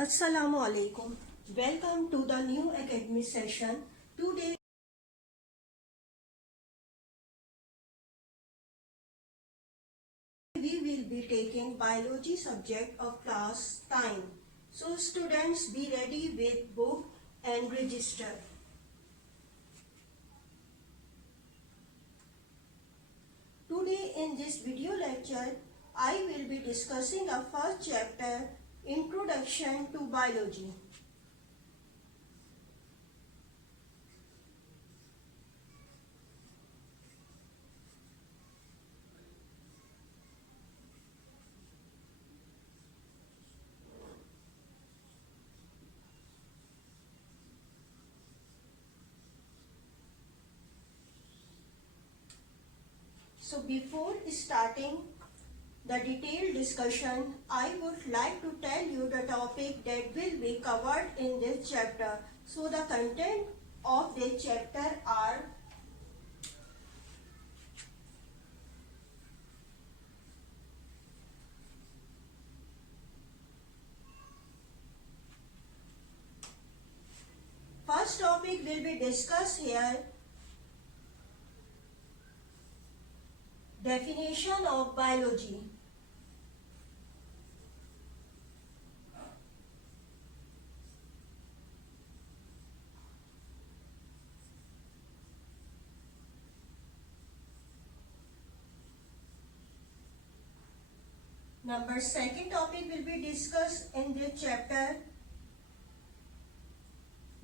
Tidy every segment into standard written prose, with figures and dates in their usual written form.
Assalamu alaikum. Welcome to the new academic session. Today we will be taking biology subject of class 9. So students, be ready with book and register. Today in this video lecture, I will be discussing a first chapter, Introduction to Biology. So before starting the detailed discussion, I would like to tell you the topic that will be covered in this chapter. So the content of this chapter are first topic will be discussed here, definition of biology. Second topic will be discussed in this chapter,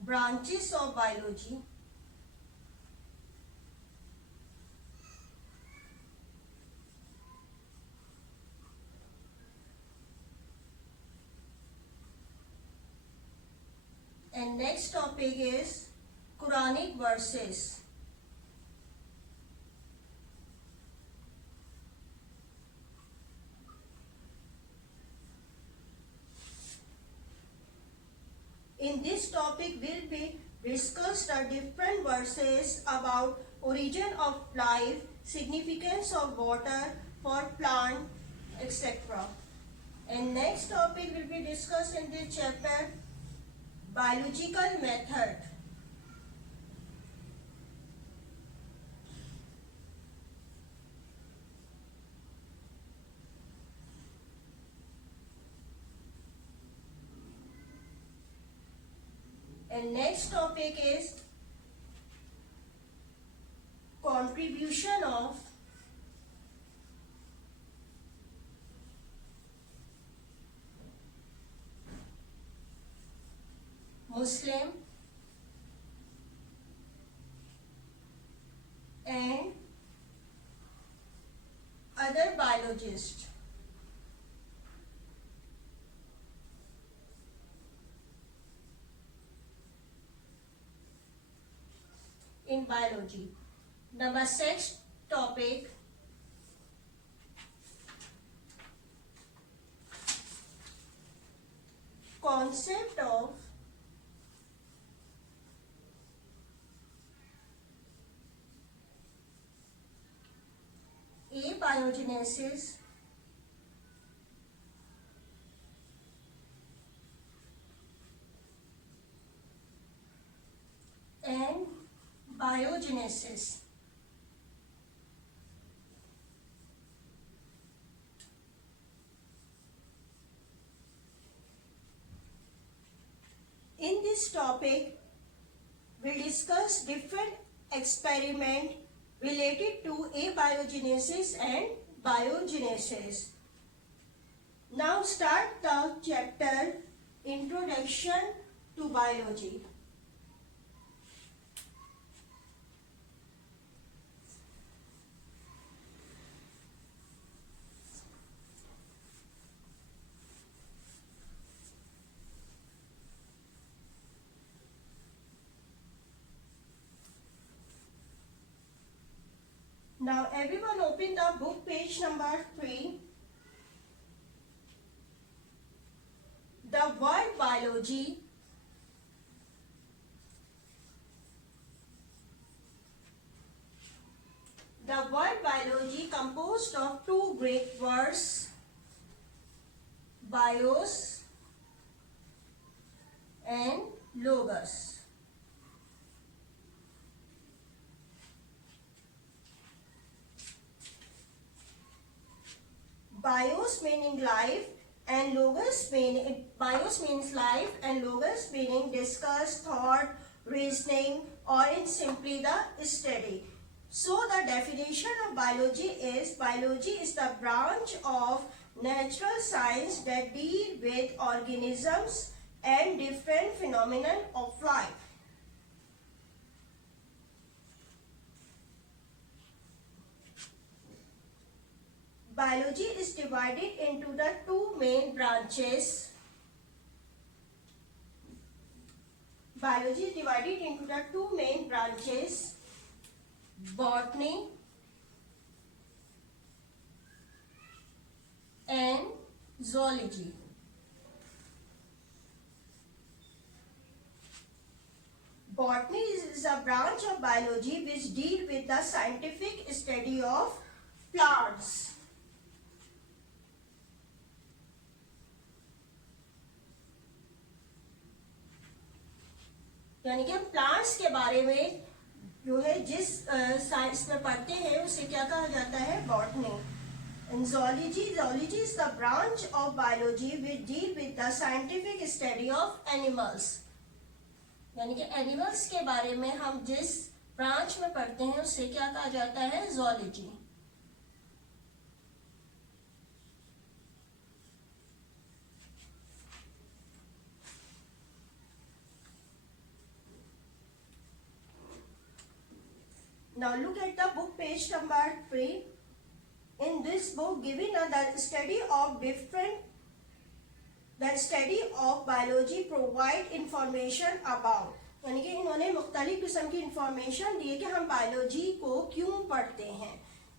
branches of biology. And next topic is Quranic verses. In this topic will be discussed the different verses about origin of life, significance of water for plant, etc. And next topic will be discussed in this chapter, biological method. And next topic is contribution of Muslim and other biologists. In biology. Number 6 topic, concept of abiogenesis and biogenesis. In this topic, we discuss different experiments related to abiogenesis and biogenesis. Now start the chapter, Introduction to Biology. Now everyone open the book, page number 3. The word biology composed of two Greek words, bios logos. Bios meaning life and logos meaning, bios means life and logos meaning discuss, thought, reasoning, or in simply the study. So the definition of biology is the branch of natural science that deal with organisms and different phenomena of life. Biology is divided into the two main branches. Biology is divided into the two main branches, botany and zoology. Botany is a branch of biology which deal with the scientific study of plants. यानी कि हम plants के बारे में जो है जिस science में पढ़ते हैं उसे क्या कहा जाता है, botany. In zoology is the branch of biology which deal with the scientific study of animals. यानी कि एनिमल्स के बारे में हम जिस ब्रांच में पढ़ते हैं उसे क्या कहा जाता है, zoology. Now look at the book page number 3. In this book given the study of biology provide information about. यानी कि इन्होंने मुख्तलिफ किस्म की इंफॉर्मेशन दी है कि हम बायोलॉजी को क्यों पढ़ते हैं,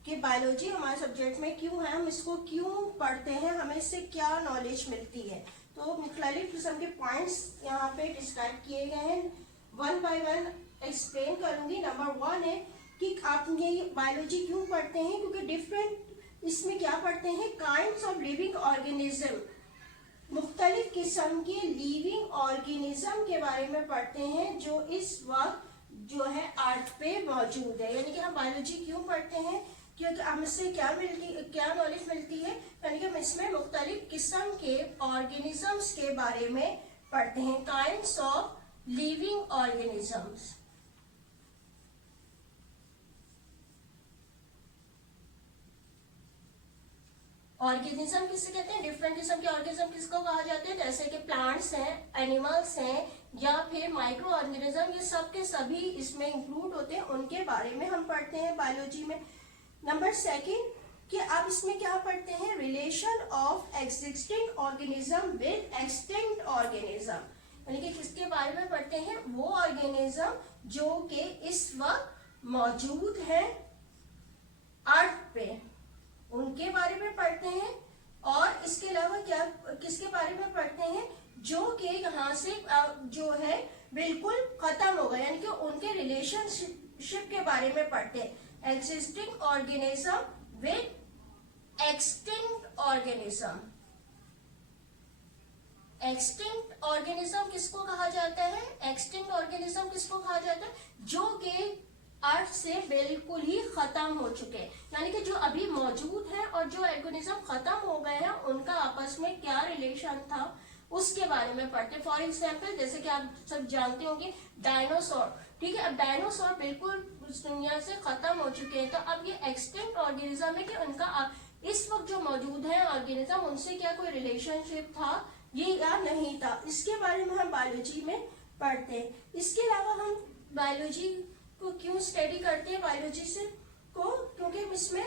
कि बायोलॉजी हमारे सब्जेक्ट में क्यों है, हम इसको क्यों पढ़ते हैं, हमें इससे क्या नॉलेज मिलती है. तो मुख्तलिफ किस्म के पॉइंट्स यहाँ पे डिस्क्राइब किए गए हैं. वन बाय वन एक्सप्लेन करूंगी. नंबर 1 है कि आप ये बायोलॉजी क्यों पढ़ते हैं, क्योंकि डिफरेंट इसमें क्या पढ़ते हैं, काइंड्स ऑफ लिविंग ऑर्गेनिज्म, मुख्तलिफ किस्म के लिविंग ऑर्गेनिज्म के बारे में पढ़ते हैं जो इस वक्त जो है अर्थ पे मौजूद है. यानी कि हम बायोलॉजी क्यों पढ़ते हैं, क्योंकि हमसे क्या नॉलेज मिलती है, यानी कि हम इसमें मुख्तलिफ किस्म के ऑर्गेनिजम्स के बारे में पढ़ते हैं, kinds of living organisms. Organism किसे कहते हैं, डिफरेंट किस्म के ऑर्गेनिज्म किसको कहा जाते हैं, जैसे कि प्लांट्स हैं, एनिमल्स हैं या फिर माइक्रो ऑर्गेनिज्म, ये सब के सभी इसमें इंक्लूड होते हैं, उनके बारे में हम पढ़ते हैं बायोलॉजी में. नंबर 2 कि आप इसमें क्या पढ़ते हैं, relation of existing organism with extinct organism. यानी कि किसके बारे में पढ़ते हैं, वो ऑर्गेनिज्म जो कि इस वक्त मौजूद है अर्थ पे, उनके बारे में पढ़ते हैं. और इसके अलावा क्या किसके बारे में पढ़ते हैं, जो कि यहाँ से जो है बिल्कुल खत्म हो गए, यानी कि उनके रिलेशनशिप के बारे में पढ़ते हैं. Existing organism with extinct organism. Extinct organism किसको कहा जाता है, एक्सटिंक्ट ऑर्गेनिज्म किसको कहा जाता है, जो कि अर्थ से बिल्कुल ही खत्म हो चुके हैं, यानी कि जो अभी मौजूद है और जो ऑर्गेनिज्म खत्म हो गए हैं उनका आपस में क्या रिलेशन था उसके बारे में पढ़ते. फॉर एग्जाम्पल जैसे कि आप सब जानते होंगे डायनासोर, ठीक है. अब डायनासोर बिल्कुल उस दुनिया से खत्म हो चुके हैं, तो अब ये एक्सटिंक्ट ऑर्गेनिज्म है कि उनका इस वक्त जो मौजूद है ऑर्गेनिज्म, उनसे क्या कोई रिलेशनशिप था ये या नहीं था, इसके बारे में हम बायोलॉजी में पढ़ते हैं. इसके अलावा हम बायोलॉजी को क्यों स्टडी करते हैं, बायोलॉजी से को, क्योंकि हम इसमें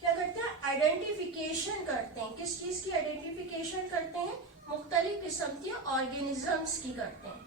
क्या करते हैं, आइडेंटिफिकेशन करते हैं. किस चीज की आइडेंटिफिकेशन करते हैं, मुख्तलिफ किस्म के ऑर्गेनिजम्स की करते हैं.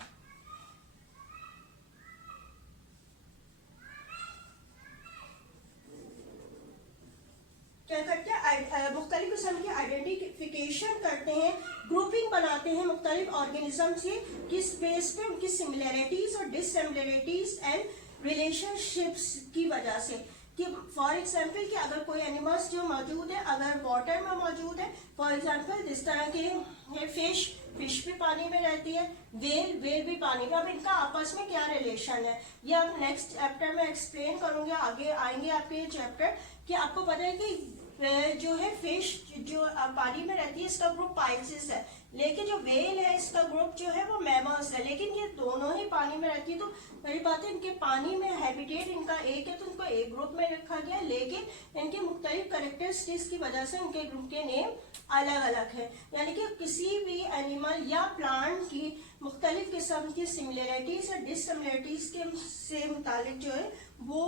क्या करते हैं, मुख्तलिफ किस्म की आइडेंटिफिकेशन करते हैं, ग्रुपिंग बनाते हैं मुख्तलिफ ऑर्गेनिज्म से, किस बेस पे, उनकी सिमिलैरिटीज और डिससिमिलैरिटीज एंड रिलेशनशिप्स की वजह से. कि फॉर एग्जाम्पल कि अगर कोई एनिमल्स जो मौजूद है अगर वाटर में मौजूद है, फॉर एग्जाम्पल जिस तरह के फिश फिश भी पानी में रहती है, वेल भी पानी में। अब इनका आपस में क्या रिलेशन है ये आप नेक्स्ट चैप्टर में एक्सप्लेन करूंगे, आगे आएंगे आपके ये चैप्टर कि आपको पता है कि जो है फिश जो पानी में रहती है इसका ग्रुप पाइसेस है, लेकिन जो वेल है इसका ग्रुप जो है वो मैमल्स है, लेकिन ये दोनों ही पानी में रहती है। तो वही बात है, इनके पानी में हैबिटेट इनका एक है तो इनको एक ग्रुप में रखा गया, लेकिन इनके मुख्तलिफ कैरेक्टरिस्टिक्स की वजह से इनके ग्रुप के नेम अलग अलग है। यानी कि किसी भी एनिमल या प्लांट की मुख्तलिफ किस्म की सिमिलरिटीज या डिससिमिलरिटीज के से मुतालिक जो है वो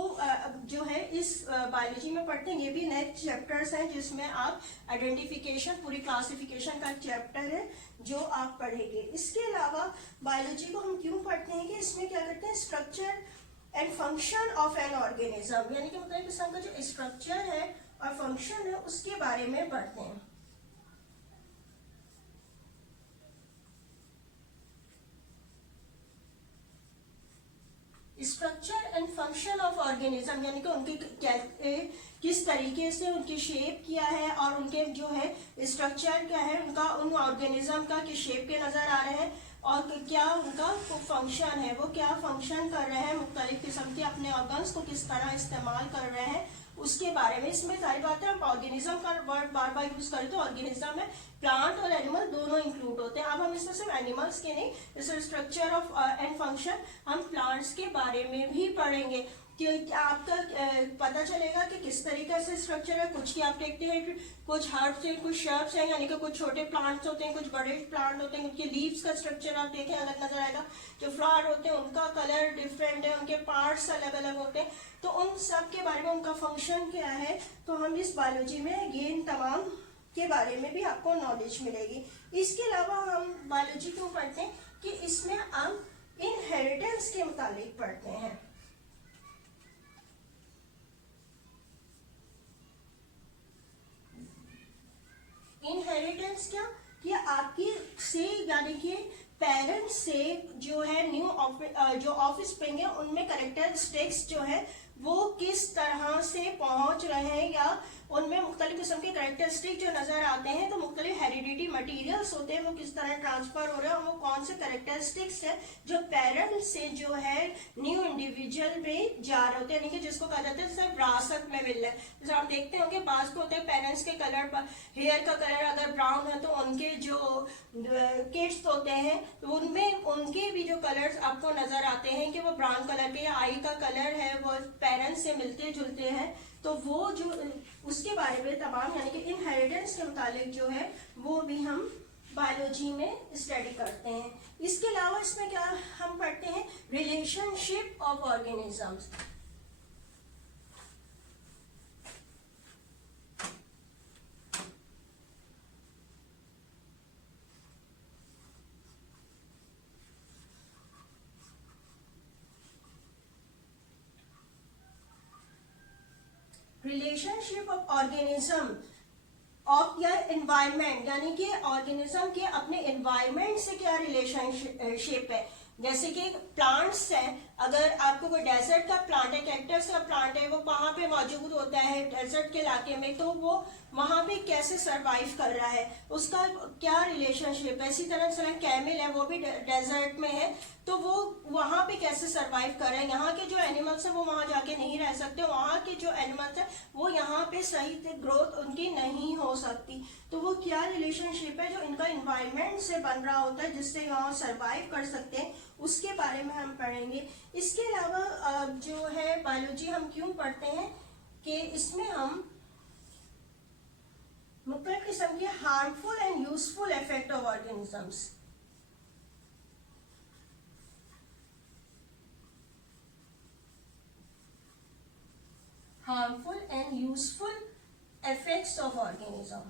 जो है इस बायोलॉजी में पढ़ते हैं। ये भी नेक्स्ट चैप्टर्स हैं जिसमें आप आइडेंटिफिकेशन, पूरी क्लासिफिकेशन का चैप्टर है जो आप पढ़ेंगे। इसके अलावा बायोलॉजी को हम क्यों पढ़ते हैं कि इसमें क्या करते हैं, structure and function of an organism, यानी कि मतलब किस्म का जो स्ट्रक्चर है और फंक्शन है उसके बारे में पढ़ते हैं। Structure and function of organism, यानी कि उनके किस तरीके से उनकी शेप क्या है और उनके जो है स्ट्रक्चर क्या है उनका, उन ऑर्गेनिज्म का किस शेप के नजर आ रहे हैं और क्या उनका फंक्शन है, वो क्या फंक्शन कर रहे हैं, मुख्तलिफ किस्म के अपने ऑर्गन्स को किस तरह इस्तेमाल कर रहे हैं उसके बारे में। इसमें सारी बातें हम ऑर्गेनिज्म का वर्ड बार बार यूज करें तो ऑर्गेनिज्म में प्लांट और एनिमल दोनों इंक्लूड होते हैं। अब हम इसमें सिर्फ एनिमल्स के नहीं, जैसे स्ट्रक्चर ऑफ एंड फंक्शन हम प्लांट्स के बारे में भी पढ़ेंगे कि आपका पता चलेगा कि किस तरीके से स्ट्रक्चर है। कुछ की आप देखते हैं कुछ हर्ब्स हैं, कुछ शर्ब्स हैं, यानी कि कुछ छोटे प्लांट्स होते हैं, कुछ बड़े प्लांट होते हैं, उनके लीव्स का स्ट्रक्चर आप देखें अलग नजर आएगा। जो फ्लावर होते हैं उनका कलर डिफरेंट है, उनके पार्ट्स अलग अलग होते हैं, तो उन सब के बारे में उनका फंक्शन क्या है तो हम इस बायोलॉजी में ये इन तमाम के बारे में भी आपको नॉलेज मिलेगी। इसके अलावा हम बायोलॉजी क्यों पढ़ते हैं कि इसमें हम इनहेरिटेंस के मुतालिक पढ़ते हैं। इनहेरिटेंस क्या कि आपकी से यानी कि पेरेंट्स से जो है जो ऑफस्प्रिंग है उनमें कैरेक्टरिस्टिक्स जो है वो किस तरह से पहुंच रहे हैं या उनमें मुख्तलिफ किस्म के कैरेक्टरिस्टिक जो नजर आते हैं, तो मुख्तलिफ हेरिडिटी मटीरियल्स होते हैं वो किस तरह ट्रांसफर हो रहे हैं और वो कौन से कैरेक्टरिस्टिक्स है जो पेरेंट्स से जो है न्यू इंडिविजुअल में जा रहे होते हैं, यानी कि जिसको कहा जाता है जैसे विरासत में मिल रहा है। जैसे आप देखते होंगे बाज को होते हैं पेरेंट्स के कलर पर, हेयर का कलर अगर ब्राउन है तो उनके जो किड्स होते हैं तो उनमें उनके भी जो कलर्स आपको नजर आते हैं कि वो ब्राउन कलर के, या आई का कलर है वो पेरेंट्स से मिलते जुलते हैं, तो वो जो उसके बारे में तमाम यानी कि इनहेरिटेंस के मुतालिक जो है वो भी हम बायोलॉजी में स्टडी करते हैं। इसके अलावा इसमें क्या हम पढ़ते हैं, relationship of organisms. Relationship of organism of यार एनवायरमेंट, यानी कि ऑर्गेनिज्म के अपने एनवायरमेंट से क्या रिलेशनशिप है। जैसे कि प्लांट्स हैं, अगर आपको कोई डेजर्ट का प्लांट है, कैक्टस का प्लांट है, वो वहां पे मौजूद होता है डेजर्ट के इलाके में, तो वो वहां पे कैसे सरवाइव कर रहा है, उसका क्या रिलेशनशिप है। इसी तरह से कैमल है, वो भी डेजर्ट में है, तो वो वहां पे कैसे सरवाइव कर रहे हैं। यहाँ के जो एनिमल्स हैं वो वहां जाके नहीं रह सकते, वहां के जो एनिमल्स हैं वो यहाँ पे सही से ग्रोथ उनकी नहीं हो सकती, तो वो क्या रिलेशनशिप है जो इनका इन्वायरमेंट से बन रहा होता है जिससे वहां सरवाइव कर सकते हैं, उसके बारे में हम पढ़ेंगे। इसके अलावा जो है बायोलॉजी हम क्यों पढ़ते हैं कि इसमें हम मुख्तलिफ किस्म के harmful and useful effect of organisms, harmful and useful effects of organism।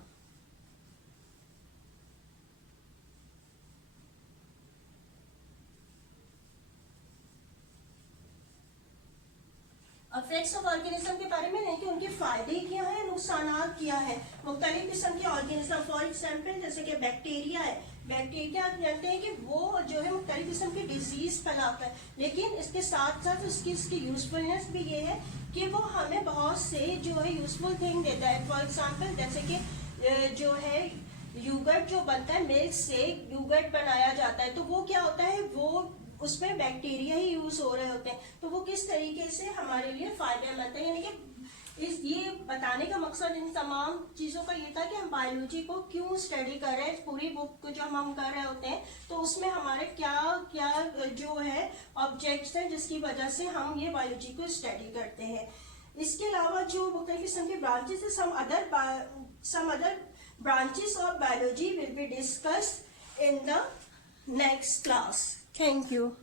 Effects of organism के बारे में नहीं कि उनके फायदे क्या है, नुकसान क्या है। मुख्तलिफ किस्म के ऑर्गेनिज्म, फॉर एग्जाम्पल जैसे कि बैक्टीरिया है, बैक्टीरिया आप जानते हैं कि वो जो है मुख्तलिफ किस्म की डिजीज फैलाता है, लेकिन इसके साथ साथ इसकी यूजफुलनेस भी ये है कि वो हमें बहुत से जो है यूजफुल थिंग देता है। फॉर एग्जाम्पल जैसे कि जो है यूगर्ट जो बनता है, मिल्क से यूगर्ट बनाया जाता है, तो वो क्या होता है, वो उसमें बैक्टीरिया ही यूज हो रहे होते हैं, तो वो किस तरीके से हमारे लिए फायदेमंद है। यानी कि ये बताने का मकसद इन तमाम चीजों का ये था कि हम बायोलॉजी को क्यों स्टडी कर रहे हैं। पूरी बुक को जो हम कर रहे होते हैं तो उसमें हमारे क्या क्या जो है ऑब्जेक्ट्स हैं जिसकी वजह से हम ये बायोलॉजी को स्टडी करते हैं। इसके अलावा जो मुख्तलिफ किस्म के ब्रांचेस है, some other branches of biology will be discussed in the next class. Thank you.